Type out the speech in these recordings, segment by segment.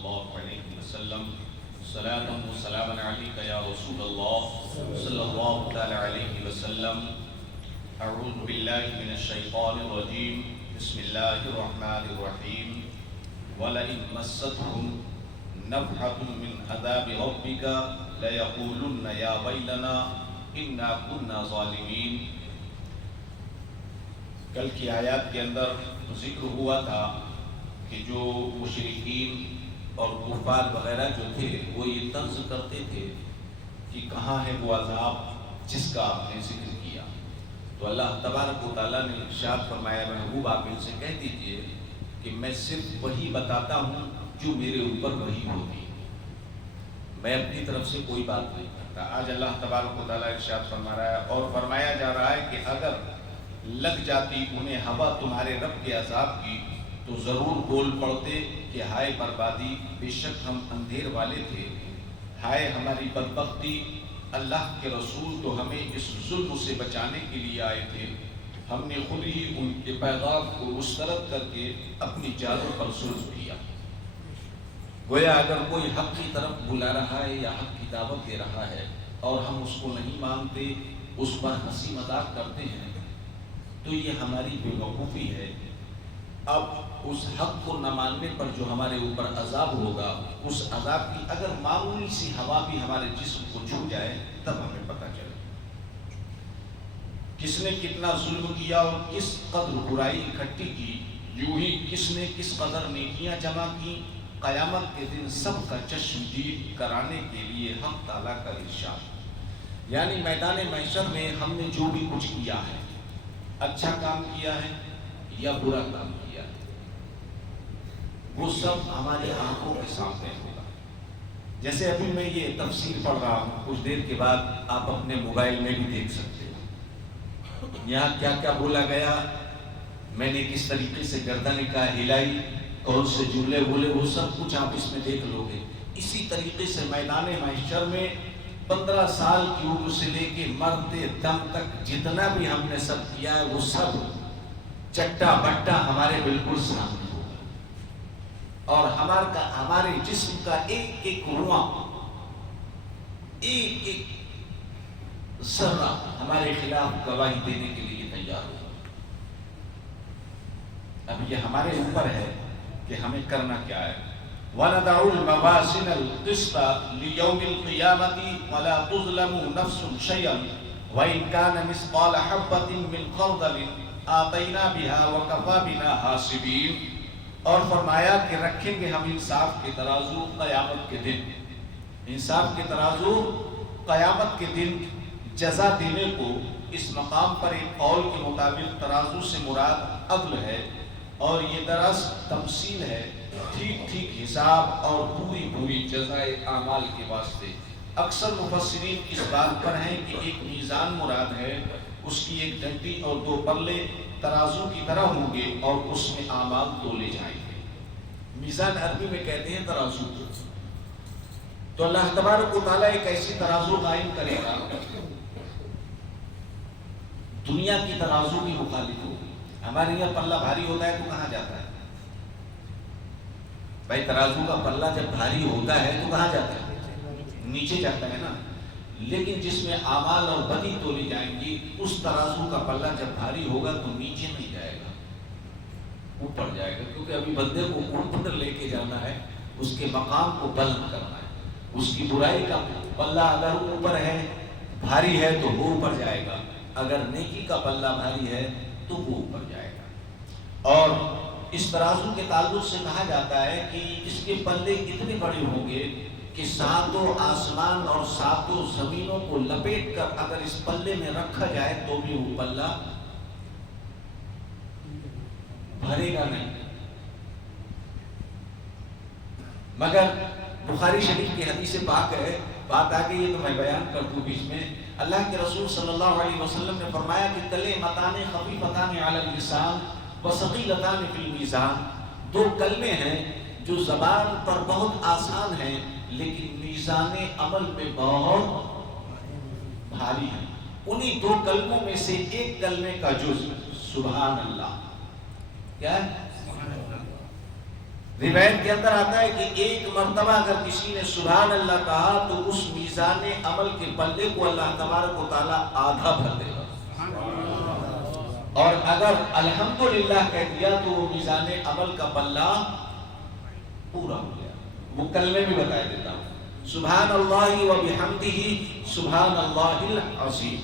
الله عليه وسلم صلاة وسلاما عليك يا رسول الله صلى الله تعالى عليه وسلم. أعوذ بالله من الشيطان الرجيم. بسم الله الرحمن الرحيم. ولئن مستهم نفحة من عذاب ربك ليقولن يا ويلنا إنا كنا ظالمين. کل کی آیات کے اندر ذکر ہوا تھا کہ جو مشرکین اور کفار وغیرہ جو تھے وہ یہ طنز کرتے تھے کہ کہاں ہے وہ عذاب جس کا آپ نے ذکر کیا. تو اللہ تبارک و تعالیٰ نے ارشاد فرمایا محبوب آپ ان سے کہہ دیجئے کہ میں صرف وہی بتاتا ہوں جو میرے اوپر وہی ہوتی، میں اپنی طرف سے کوئی بات نہیں کرتا. آج اللہ تبارک و تعالیٰ ارشاد فرما رہا ہے اور فرمایا جا رہا ہے کہ اگر لگ جاتی انہیں ہوا تمہارے رب کے عذاب کی تو ضرور بول پڑتے کہ ہائے بربادی، بے شک ہم اندھیر والے تھے، ہائے ہماری بدبختی، اللہ کے رسول تو ہمیں اس ظلم سے بچانے کے لیے آئے تھے، ہم نے خود ہی ان کے پیغام کو مسترد کر کے اپنی جانوں پر ظلم کیا. گویا اگر کوئی حق کی طرف بلا رہا ہے یا حق کی دعوت دے رہا ہے اور ہم اس کو نہیں مانتے، اس پر ہنسی مذاق کرتے ہیں، تو یہ ہماری بے وقوفی ہے. اب اس حق کو نہ ماننے پر جو ہمارے اوپر عذاب ہوگا، اس عذاب کی اگر معمولی سی ہوا بھی ہمارے جسم کو چھو جائے تب ہمیں پتہ چلے کس نے کتنا ظلم کیا اور کس قدر برائی اکٹھی کی. یوں ہی کس نے کس قدر نیکیاں جمع کی. قیامت کے دن سب کا چشم دید کرانے کے لیے حق تعالیٰ کا ارشاد، یعنی میدان محشر میں ہم نے جو بھی کچھ کیا ہے، اچھا کام کیا ہے یا برا کام کیا ہے، وہ سب ہماری آنکھوں کے سامنے ہوگا. جیسے ابھی میں یہ تفسیر پڑھ رہا ہوں، کچھ دیر کے بعد آپ اپنے موبائل میں بھی دیکھ سکتے ہیں یہاں کیا کیا بولا گیا، میں نے کس طریقے سے گردن کا ہلائی، کون سے جملے بولے، وہ سب کچھ آپ اس میں دیکھ لو گے. اسی طریقے سے میدان محشر میں 15 سال کی عمر سے لے کے مرتے دم تک جتنا بھی ہم نے سب کیا ہے وہ سب چٹا بٹا ہمارے بالکل سامنے ہوگا، اور ہمارے جسم کا ایک ایک رواں، ایک ایک ذرہ ہمارے خلاف گواہی دینے کے لیے تیار ہوگا. اب یہ ہمارے اوپر ہے کہ ہمیں کرنا کیا ہے. وَنَضَعُ الْمَوَازِينَ الْقِسْطَ لِيَوْمِ الْقِيَامَةِ وَلَا تُظْلَمُ نَفْسٌ شَيْئًا وَإِنْ كَانَ مِثْقَالَ حَبَّةٍ مِّنْ خَرْدَلٍ آتَيْنَا بِهَا وَكَفَىٰ بِنَا حَاسِبِينَ. اور فرمایا کہ رکھیں گے ہم انصاف کے ترازو قیامت کے دن. انصاف کے ترازو قیامت کے دن جزا دینے کو. اس مقام پر ایک قول کے مطابق ترازو سے مراد عدل ہے، اور یہ دراصل تمثیل ہے، ٹھیک ٹھیک حساب اور پوری پوری جزائے اعمال کے واسطے. اکثر مفسرین اس بات پر ہیں کہ ایک میزان مراد ہے، اس کی ایک ڈنڈی اور 2 پلے ترازو کی طرح ہوں گے اور اس میں اعمال تولے جائیں گے. میزان عربی میں کہتے ہیں ترازو. تو اللہ تبارک و تعالیٰ ایک ایسی ترازو قائم کرے گا، دنیا کی ترازو کی مخالف ہوگی. ہمارے یہاں پلہ بھاری ہوتا ہے تو کہاں جاتا ہے بھائی؟ ترازو کا پلہ جب بھاری ہوتا ہے تو کہاں جاتا ہے؟ نیچے جاتا ہے نا. لیکن جس میں اعمال اور بدی تولی جائیں گی، اس ترازو کا پلہ جب بھاری ہوگا تو نیچے نہیں جائے گا، اوپر جائے گا، کیونکہ ابھی بندے کو اوپر لے کے جانا ہے، اس کے مقام کو بلند کرنا ہے. اس کی برائی کا پلہ اگر اوپر ہے، بھاری ہے، تو وہ اوپر جائے گا. اگر نیکی کا پلہ بھاری ہے تو وہ اوپر جائے گا. اور اس ترازو کے تعلق سے کہا جاتا ہے کہ اس کے پلے اتنے بڑے ہوں گے کہ 7 آسمان اور 7 زمینوں کو لپیٹ کر اگر اس پلے میں رکھا جائے تو بھی وہ پلہ بھرے گا نہیں. مگر بخاری شریف کی حدیث پاک ہے، بات آگے یہ تو میں بیان کر دوں بیچ میں. اللہ کے رسول صلی اللہ علیہ وسلم نے فرمایا کہ کلمتان خفیفتان علی اللسان وثقیلتان فی المیزان. 2 کلمے ہیں جو زبان پر بہت آسان ہیں لیکن میزان عمل میں بہت بھاری ہیں. انہی 2 کلموں میں سے ایک کلمے کا جز سبحان اللہ. کیا ہے؟ روایت کے اندر آتا ہے کہ ایک مرتبہ اگر کسی نے سبحان اللہ کہا تو اس میزان عمل کے پلے کو اللہ تبارک و تعالیٰ آدھا بھر دے گا، اور اگر الحمدللہ کہہ دیا تو وہ میزان عمل کا پلہ پورا ہو گیا۔ وہ کلمے بھی بتا دیتا ہوں، سبحان اللہ و بحمدہ سبحان اللہ العظیم۔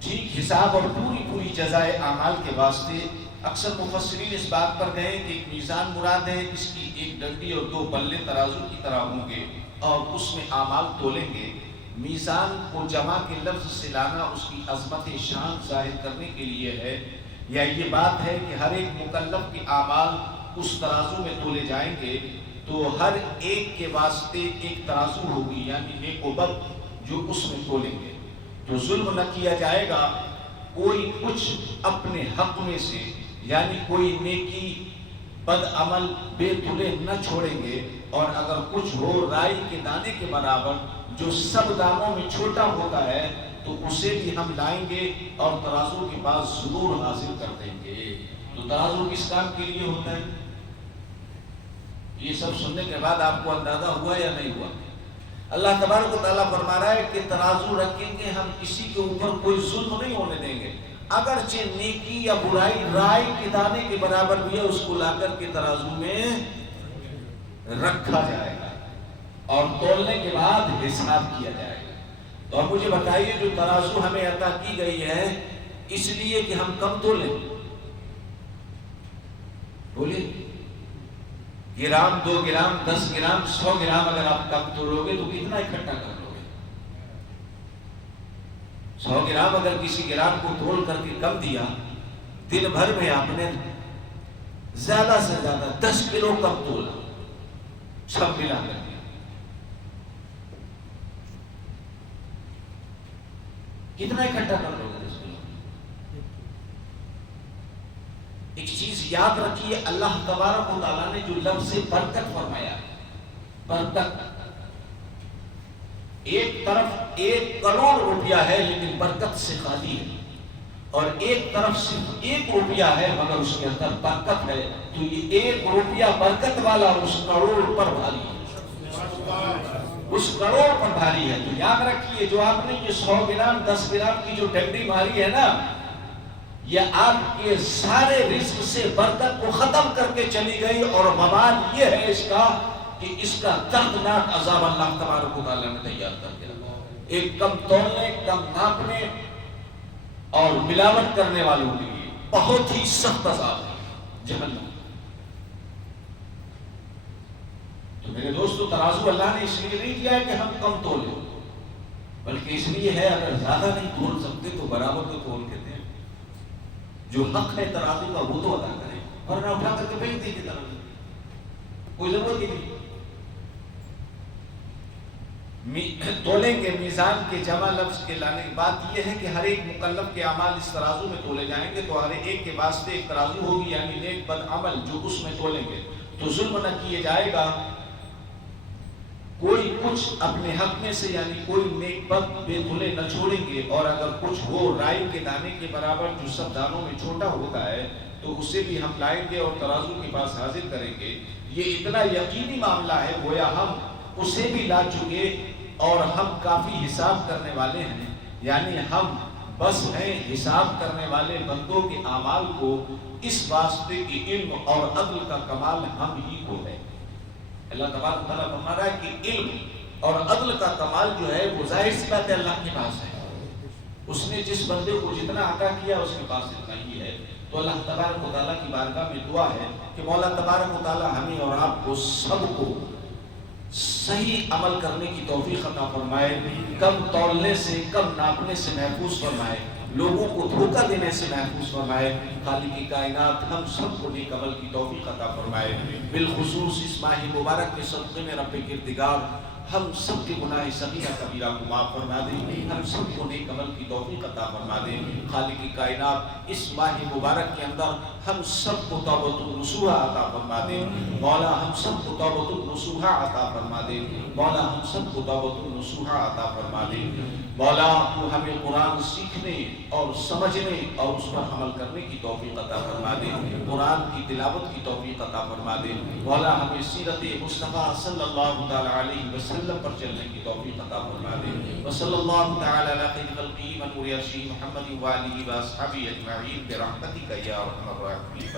ٹھیک حساب اور پوری جزائے اعمال کے واسطے اکثر مفسرین اس بات پر گئے کہ ایک میزان مراد ہے، اس کی ایک ڈنڈی اور دو پلے ترازو کی طرح ہوں گے اور اس میں اعمال تولیں گے۔ میزان کو جمع کے لفظ سے لانا اس کی عظمت شان ظاہر کرنے کے لیے ہے، یا یہ بات ہے کہ ہر ایک مکلف کے اعمال اس ترازو میں تولے جائیں گے تو ہر ایک کے واسطے ایک ترازو ہوگی، یعنی نیک و بد جو اس میں تولیں گے، تو ظلم نہ کیا جائے گا۔ کوئی کچھ اپنے حق میں سے، یعنی کوئی نیکی بد عمل بے تلے نہ چھوڑیں گے، اور اگر کچھ ہو رائی کے دانے کے برابر جو سب دانوں میں چھوٹا ہوتا ہے تو اسے بھی ہم لائیں گے اور ترازو کے پاس ضرور حاصل کر دیں گے۔ تو ترازو کس کام کے لیے ہوتا ہے؟ یہ سب سننے کے بعد آپ کو اندازہ ہوا یا نہیں ہوا؟ اللہ تبارک و تعالیٰ فرما رہا ہے کہ ترازو رکھیں گے ہم، کسی کے اوپر کوئی ظلم نہیں ہونے دیں گے، اگرچہ نیکی یا برائی رائی کے دانے کے برابر بھی ہے، اس کو لا کر کے ترازو میں رکھا جائے گا اور تولنے کے بعد حساب کیا جائے گا۔ تو اب مجھے بتائیے، جو ترازو ہمیں عطا کی گئی ہے اس لیے کہ ہم کم تولیں، بولیے گرام 2 گرام 10 گرام 100 گرام اگر آپ کم تولو گے تو کتنا اکٹھا کر لو گے؟ 100 گرام اگر کسی گرام کو تول کر کے کم دیا، دن بھر میں آپ نے زیادہ سے زیادہ 10 کلو کم تولا، سب ملا کر دیا، کتنا اکٹھا کر لو گے 10 کلو؟ ایک چیز یاد رکھیے، اللہ تبارک و تعالیٰ نے جو لفظ برکت فرمایا، برکت ایک طرف 1 کروڑ روپیہ ہے لیکن برکت سے خالی ہے، اور ایک طرف صرف 1 روپیہ ہے مگر اس کے اندر برکت ہے، تو یہ 1 روپیہ برکت والا اس کروڑ پر بھاری ہے، اس کروڑ پر بھاری ہے۔ تو یاد رکھیے، جو آپ نے یہ 100 گرام 10 گرام کی جو ڈنڈی ماری ہے نا، یہ آپ کے سارے رزق سے برکت کو ختم کر کے چلی گئی، اور مباد یہ ہے اس کا کہ اس کا دردناک عذاب اللہ تبارک و تعالیٰ نے تیار کر کے رکھا۔ ایک کم تولنے، کم ناپنے اور ملاوٹ کرنے والوں کے لیے بہت ہی سخت عذاب ہے جہنم۔ تو میرے دوستو، ترازو اللہ نے اس لیے نہیں دیا ہے کہ ہم کم تولیں، بلکہ اس لیے ہے اگر زیادہ نہیں تول سکتے تو برابر تو تول کے دیں، جو حق ہے ترازو کا وہ تو ادا کریں، ورنہ اٹھا کر کے پھینک دیجیے ترازو، کوئی ضرورت ہی نہیں۔ تولیں گے، میزان کے جمع لفظ کے لانے کی بات یہ ہے کہ ہر ایک مکلف کے اعمال اس ترازو میں تولے جائیں گے، تو ہر ایک کے واسطے ایک ترازو ہوگی، یعنی نیک بد عمل جو اس میں تولیں گے، تو ظلم نہ کیے جائے گا، کوئی کچھ اپنے حق میں سے، یعنی کوئی نیک بد بے تلے نہ چھوڑیں گے، اور اگر کچھ ہو رائی کے دانے کے برابر جو سب دانوں میں چھوٹا ہوتا ہے تو اسے بھی ہم لائیں گے اور ترازو کے پاس حاضر کریں گے۔ یہ اتنا یقینی معاملہ ہے، گویا ہم اسے بھی لا چکے اور ہم کافی حساب کرنے والے ہیں، یعنی ہم بس ہیں حساب کرنے والے بندوں کے اعمال کو، اس واسطے کی علم اور عدل کا کمال ہم ہی کو ہے۔ اللہ تبارک و تعالیٰ فرما رہا ہے کہ علم اور عدل کا کمال جو ہے وہ ظاہر سی بات ہے اللہ کے پاس ہے، اس نے جس بندے کو جتنا عطا کیا اس کے پاس اتنا ہی ہے۔ تو اللہ تبارک و تعالیٰ کی بارگاہ میں دعا ہے کہ مولا تبارک و تعالیٰ ہمیں اور آپ کو سب کو صحیح عمل کرنے کی توفیق عطا فرمائے، کم تولنے سے کم ناپنے سے محفوظ فرمائے، لوگوں کو دھوکہ دینے سے محفوظ فرمائے۔ خالق کائنات ہم سب کو نیک عمل کی توفیق عطا فرمائے، بالخصوص اس ماہ مبارک کے صدقے میں رب کردگار ہم سب کے گناہ صغیرہ کبیرہ کو معاف فرما دے، ہم سب کو نیک عمل کی توفیق عطا فرما دے۔ خالق کائنات اس ماہ مبارک کے اندر ہم سب کو توبۃ النصوح عطا فرما دے۔ مولا ہم سب کو توبۃ النصوح عطا فرما دے۔ مولا ہم سب کو توبۃ النصوح عطا فرما دے۔ مولا تو ہمیں قرآن سیکھنے اور سمجھنے اور اس پر عمل کرنے کی توفیق عطا فرما دے، قرآن کی تلاوت کی توفیق عطا فرما دے۔ مولا ہمیں سیرت مصطفیٰ صلی اللہ تعالی علیہ وسلم پر چلنے کی توفیق عطا فرما دے۔ وصلی اللہ تعالی علی خیر خلقہ ونور عرشہ محمد وآلہ وصحبہ اجمعین برحمتک یا ارحم الراحمین۔